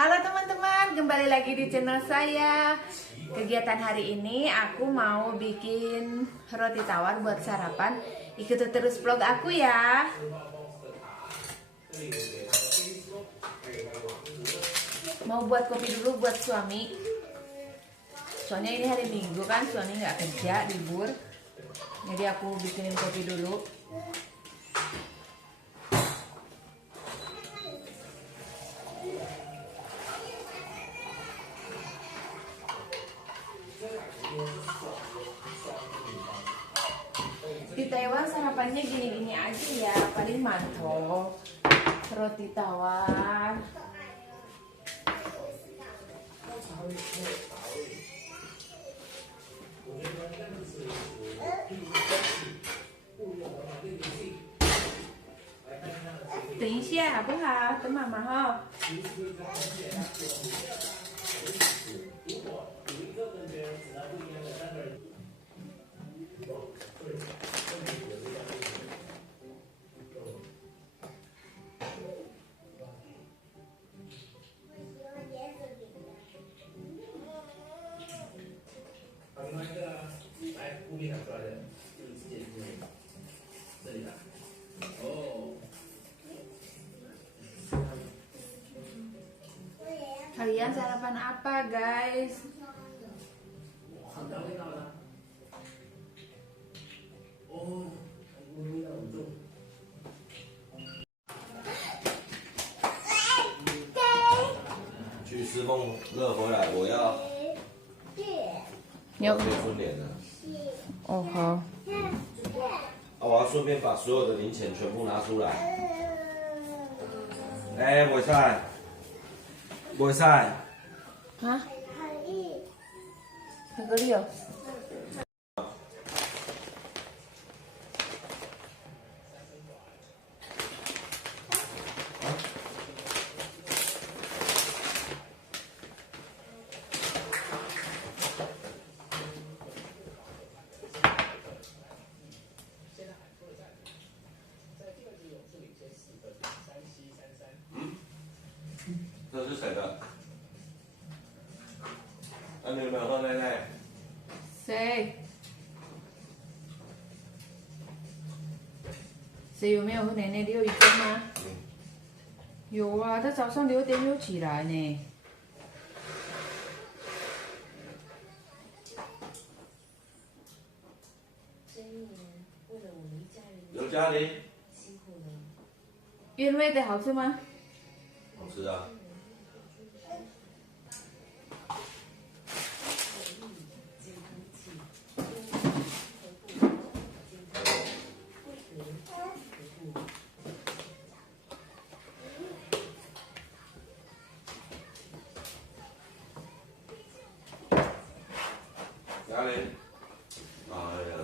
Halo teman-teman, kembali lagi di channel saya. Kegiatan hari ini aku mau bikin roti tawar buat sarapan. Ikuti terus vlog aku ya. Mau buat kopi dulu buat suami. Soalnya ini hari Minggu kan, suami nggak kerja, libur. Jadi aku bikinin kopi dulu. Di Taiwan sarapannya gini-gini aja ya, paling mantou, roti tawar.等一下好不好？等妈妈哈。Kalian sarapan apa, guys?去石凤乐回来，我要贴春联了。哦，好。啊，我要顺便把所有的零钱全部拿出来。哎，袂使，袂使。啊？巧克力哦。这是谁的？那你有没有喝奶奶？谁？谁有没有喝奶奶？你有一根吗？有啊，他早上6点就起来呢。刘嘉玲，原味的好吃吗？好吃啊。嘉玲，哎呀，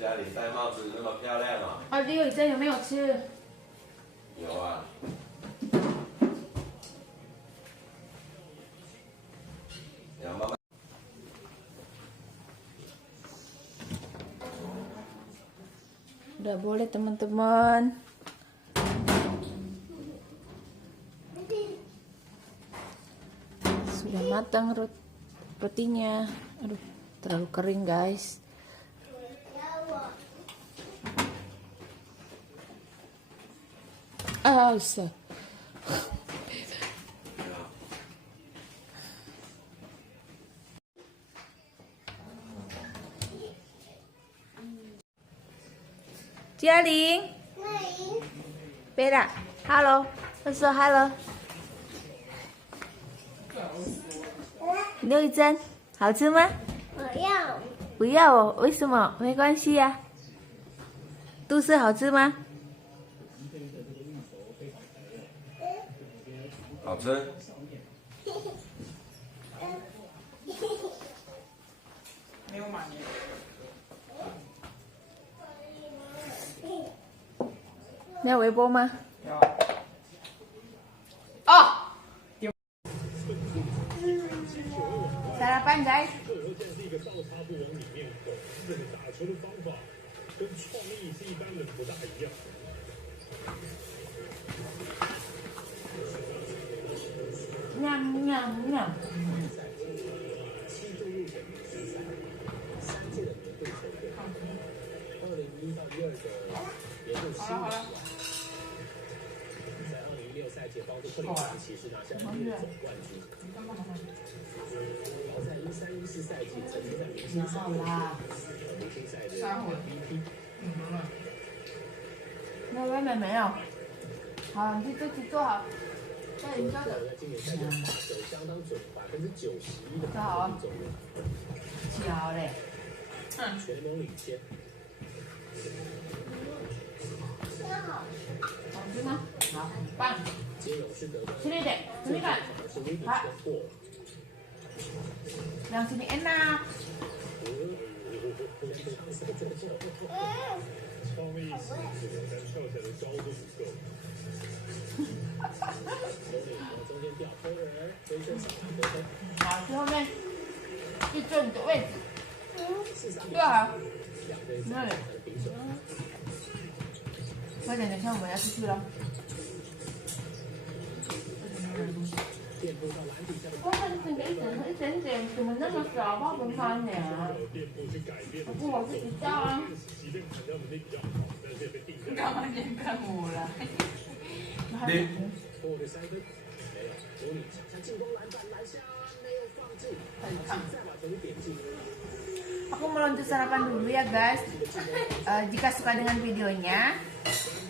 嘉玲戴帽子那么漂亮啊！啊，李伟珍有没有吃？有啊。然后慢慢。Udah boleh teman-teman. Sudah matang rotinya. Aduh, terlalu kering guys. Usah.嘉玲，贝拉 ，Hello， 他说 Hello。刘一珍，好吃吗？我要。不要哦，为什么？没关系呀、都是好吃吗？好吃。没有买呢。你要微波吗？有。哦。Sarapan guys。跟创意是一般人不大一样。Nham nham nham. 好了好了，在2016赛季帮助克里夫兰骑士拿下历总冠军。然后在13-14赛季曾经在明星赛明星赛的3回 MVP。那外面没有。好，你去做好。在你教的。在今年赛季把手相当准，91%的好命中率，巧嘞。全盟领先。好吃吗？好，棒。接勇士得分，吃一点，吃一看。是威比突破。 Yang sini enak. 创意是但跳起来的高度不够。中间掉偷人，回身上得分。好，去后面去坐你的位置。坐好。那里。快点，等一下我们要出去了。哇，你整个一点点，怎么那么少？包不满呢？不好自己叫啊。干嘛先看我了？你破的3分，没有，模拟抢下进攻篮板，篮下没有放进，再把球点进。 Aku mau lanjut sarapan dulu ya guys. Jika suka dengan videonya,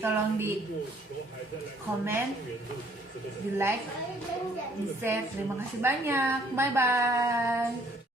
tolong di komen, di like, di share. Terima kasih banyak. Bye bye.